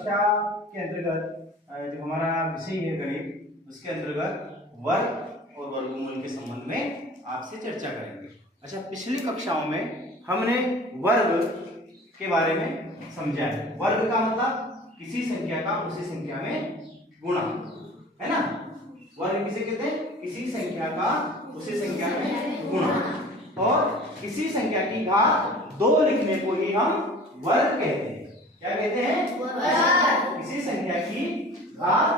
कक्षा के अंतर्गत जो हमारा विषय है गणित, उसके अंतर्गत वर्ग और वर्गमूल के संबंध में आपसे चर्चा करेंगे। अच्छा, पिछली कक्षाओं में हमने वर्ग के बारे में समझा है। वर्ग का मतलब किसी संख्या का उसी संख्या में गुणा, है ना। वर्ग किसे कहते हैं? किसी संख्या का उसी संख्या में गुणा, और किसी संख्या की घात 2 लिखने को ही हम वर्ग कहते हैं। क्या कहते हैं? वर्ग। किसी संख्या की घात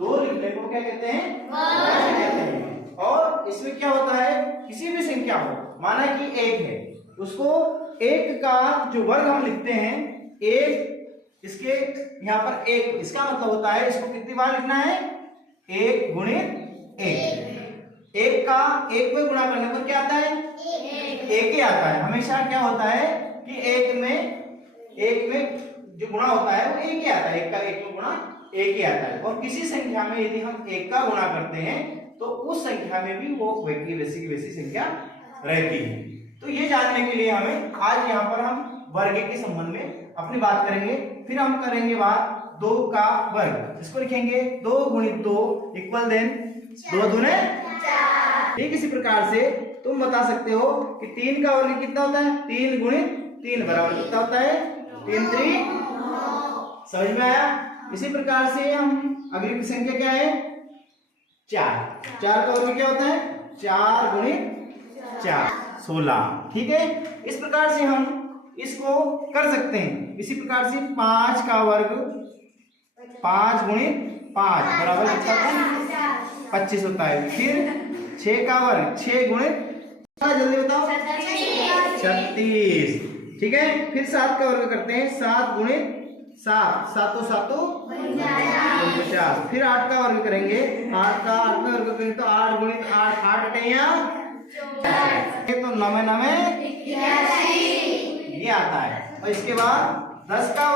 2 लिखने को क्या कहते हैं? वर्ग कहते हैं। और इसमें क्या होता है, किसी भी संख्या हो, माना कि 1 है, उसको 1 का जो वर्ग हम लिखते हैं, 1 इसके यहाँ पर 1, इसका मतलब होता है इसको कितनी बार लिखना है? 1 गुणित 1। 1 का 1 में गुणा करने पर क्या आता है? 1 ही आता है। हमेशा क्या होता है कि 1 में जो गुणा होता है वो 1 ही आता है। 1 का 1 में गुणा 1 ही आता है। और किसी संख्या में यदि हम 1 का गुणा करते हैं तो उस संख्या में भी वो वैसी संख्या रहती है। तो ये जानने के लिए हमें आज यहाँ पर हम वर्ग के संबंध में अपनी बात करेंगे। फिर हम करेंगे बात 2 का वर्ग। इसको लिखेंगे 2 गुणित 2 इक्वल देन 2 दूने 4। ठीक इसी प्रकार से तुम बता सकते हो कि 3 का वर्ग कितना होता है? 3 गुणित 3 बराबर कितना होता है? 3 3। समझ में आया? इसी प्रकार से हम अगली संख्या क्या है? 4। 4 का वर्ग क्या होता है? 4 गुणित 4 16। ठीक है, इस प्रकार से हम इसको कर सकते हैं। इसी प्रकार से 5 का वर्ग 5 गुणित 5 बराबर कितना होता है? 25 होता है। फिर 6 का वर्ग 6 गुणित, जल्दी बताओ, 36। ठीक है, फिर 7 का वर्ग करते हैं, 7 गुणित 7, 7 7 49। फिर 8 का वर्ग करेंगे, 8 का वर्ग करेंगे तो 8 गुणित 8, 8 अठैया तो 9 9 ये आता है। और इसके बाद 10 का